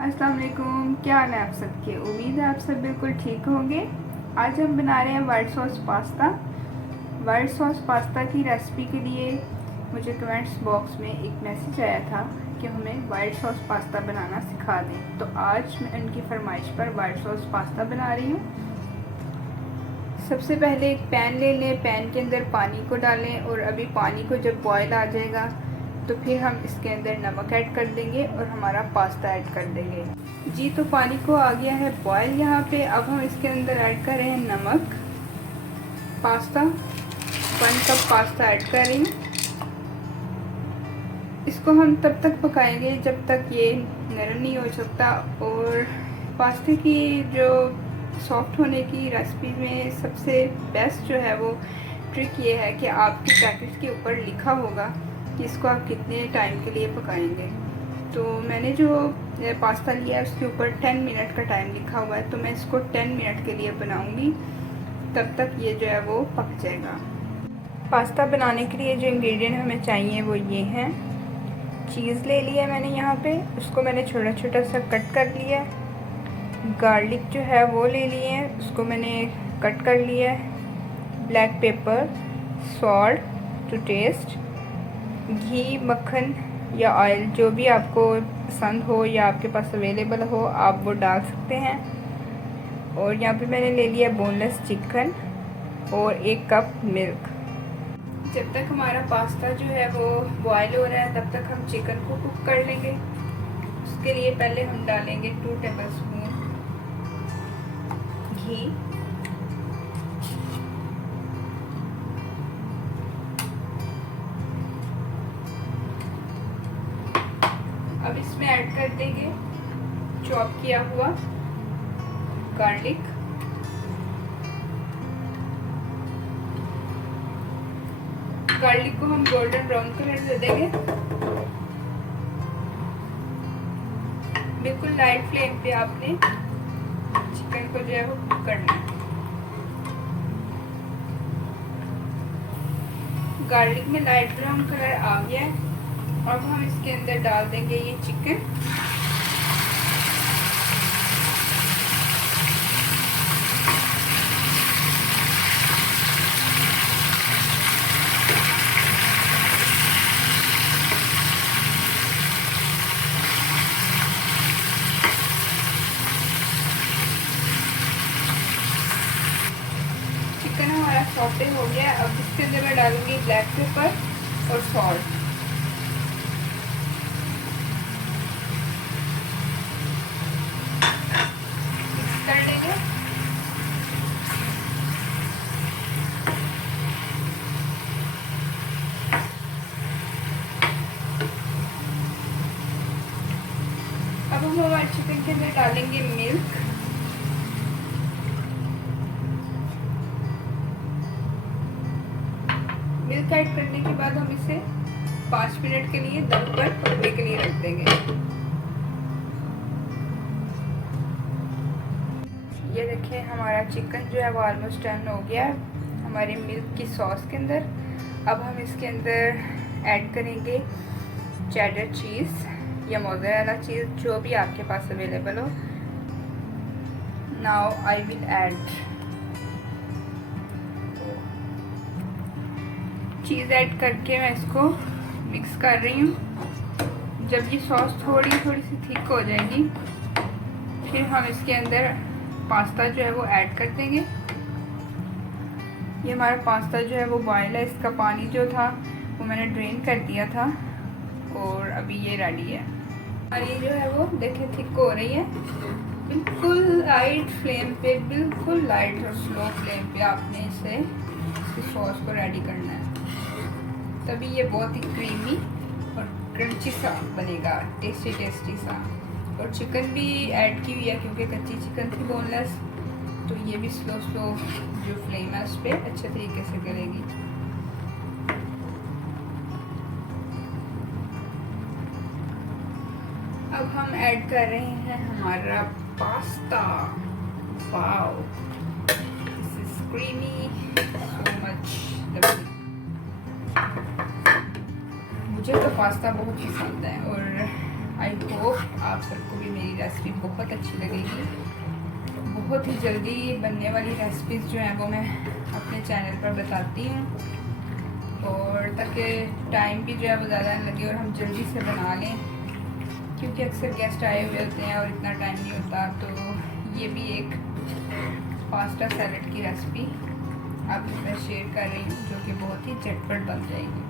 अस्सलाम वालेकुम। क्या हाल है आप सबके? उम्मीद है आप सब बिल्कुल ठीक होंगे। आज हम बना रहे हैं white sauce pasta. White sauce pasta की रेसिपी के लिए मुझे कमेंट्स बॉक्स में एक मैसेज आया था कि हमें वाइट सॉस पास्ता बनाना सिखा दें, तो आज मैं उनकी फरमाइश पर वाइट सॉस पास्ता बना रही हूँ। सबसे पहले एक पैन ले लें, पैन के अंदर पानी को डालें और अभी पानी को जब बॉयल आ जाएगा तो फिर हम इसके अंदर नमक ऐड कर देंगे और हमारा पास्ता ऐड कर देंगे। जी, तो पानी को आ गया है बॉयल यहाँ पे। अब हम इसके अंदर ऐड कर रहे हैं नमक। पास्ता 1 कप पास्ता ऐड कर रही हूँ। इसको हम तब तक पकाएंगे जब तक ये नरम नहीं हो सकता। और पास्ते की जो सॉफ्ट होने की रेसिपी में सबसे बेस्ट जो है वो ट्रिक ये है कि आपके पैकेट के ऊपर लिखा होगा कि इसको आप कितने टाइम के लिए पकाएंगे। तो मैंने जो पास्ता लिया है उसके ऊपर 10 मिनट का टाइम लिखा हुआ है, तो मैं इसको 10 मिनट के लिए बनाऊंगी, तब तक ये जो है वो पक जाएगा। पास्ता बनाने के लिए जो इंग्रेडिएंट हमें चाहिए वो ये हैं। चीज़ ले लिया मैंने यहाँ पे, उसको मैंने छोटा छोटा सा कट कर लिया है। गार्लिक जो है वो ले लिए हैं, उसको मैंने कट कर लिया है। Black pepper, salt to taste, घी, मक्खन या ऑयल जो भी आपको पसंद हो या आपके पास अवेलेबल हो आप वो डाल सकते हैं। और यहाँ पे मैंने ले लिया बोनलेस चिकन और 1 कप मिल्क। जब तक हमारा पास्ता जो है वो बॉयल हो रहा है तब तक हम चिकन को कुक कर लेंगे। उसके लिए पहले हम डालेंगे 2 टेबलस्पून घी, अब इसमें ऐड कर देंगे चॉप किया हुआ गार्लिक, गार्लिक को हम गोल्डन ब्राउन कलर दे देंगे। बिल्कुल लाइट फ्लेम पे आपने चिकन को जो है वो कुक करना है। गार्लिक में लाइट ब्राउन कलर आ गया है। अब हम इसके अंदर डाल देंगे ये चिकन। चिकन हमारा सॉटे हो गया। अब इसके अंदर मैं डालूंगी ब्लैक पेपर और सॉल्ट। मिक्स कर लेंगे। अब हम हमारे चिकन के अंदर डालेंगे मिल्क। मिल्क ऐड करने के बाद हम इसे 5 मिनट के लिए दम पर पकने के लिए रख देंगे। ये देखिए हमारा चिकन जो है वो ऑलमोस्ट डन हो गया है हमारे मिल्क की सॉस के अंदर। अब हम इसके अंदर ऐड करेंगे चेडर चीज़ या मोज़रेला चीज़, जो भी आपके पास अवेलेबल हो। Now I will add cheese add करके मैं इसको मिक्स कर रही हूँ। जब ये सॉस थोड़ी थोड़ी सी थिक हो जाएगी फिर हम इसके अंदर पास्ता जो है वो ऐड कर देंगे। ये हमारा पास्ता जो है वो बॉयल है, इसका पानी जो था वो मैंने ड्रेन कर दिया था और अभी ये रेडी है। और ये जो है वो देखिए थिक हो रही है। बिल्कुल लाइट फ्लेम पे, बिल्कुल लाइट और स्लो फ्लेम पे आपने इसे इसकी सॉस को रेडी करना है, तभी ये बहुत ही क्रीमी और क्रंची सा बनेगा, टेस्टी टेस्टी सा। और चिकन भी ऐड की हुई है क्योंकि कच्ची चिकन थी बोनलेस, तो ये भी स्लो जो फ्लेम है उस पर अच्छे तरीके से करेगी। अब हम ऐड कर रहे हैं हमारा pasta. Wow, this is creamy, so much lovely. मुझे तो पास्ता बहुत पसंद है और आई होप आप सबको भी मेरी रेसिपी बहुत अच्छी लगेगी। बहुत ही जल्दी बनने वाली रेसिपीज़ जो हैं वो मैं अपने चैनल पर बताती हूँ, और ताकि टाइम भी जो है वो ज़्यादा ना लगे और हम जल्दी से बना लें, क्योंकि अक्सर गेस्ट आए हुए होते हैं और इतना टाइम नहीं होता। तो ये भी एक पास्ता सैलेड की रेसिपी आपके साथ शेयर कर रही हूँ, जो कि बहुत ही झटपट बन जाएगी।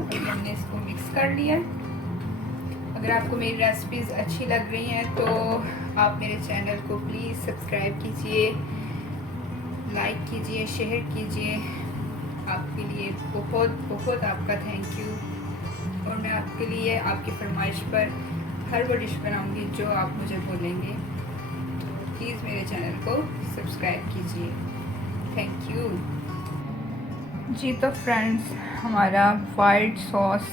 अभी हमने इसको मिक्स कर लिया। अगर आपको मेरी रेसिपीज़ अच्छी लग रही हैं तो आप मेरे चैनल को प्लीज़ सब्सक्राइब कीजिए, लाइक कीजिए, शेयर कीजिए। आपके लिए बहुत बहुत आपका थैंक यू। और मैं आपके लिए आपकी फरमाइश पर हर वो डिश बनाऊंगी जो आप मुझे बोलेंगे। तो प्लीज़ मेरे चैनल को सब्सक्राइब कीजिए। थैंक यू जी। तो फ्रेंड्स, हमारा वाइट सॉस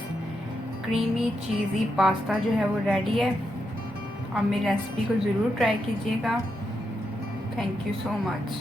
क्रीमी चीज़ी पास्ता जो है वो रेडी है। आप मेरी रेसिपी को ज़रूर ट्राई कीजिएगा। Thank you so much.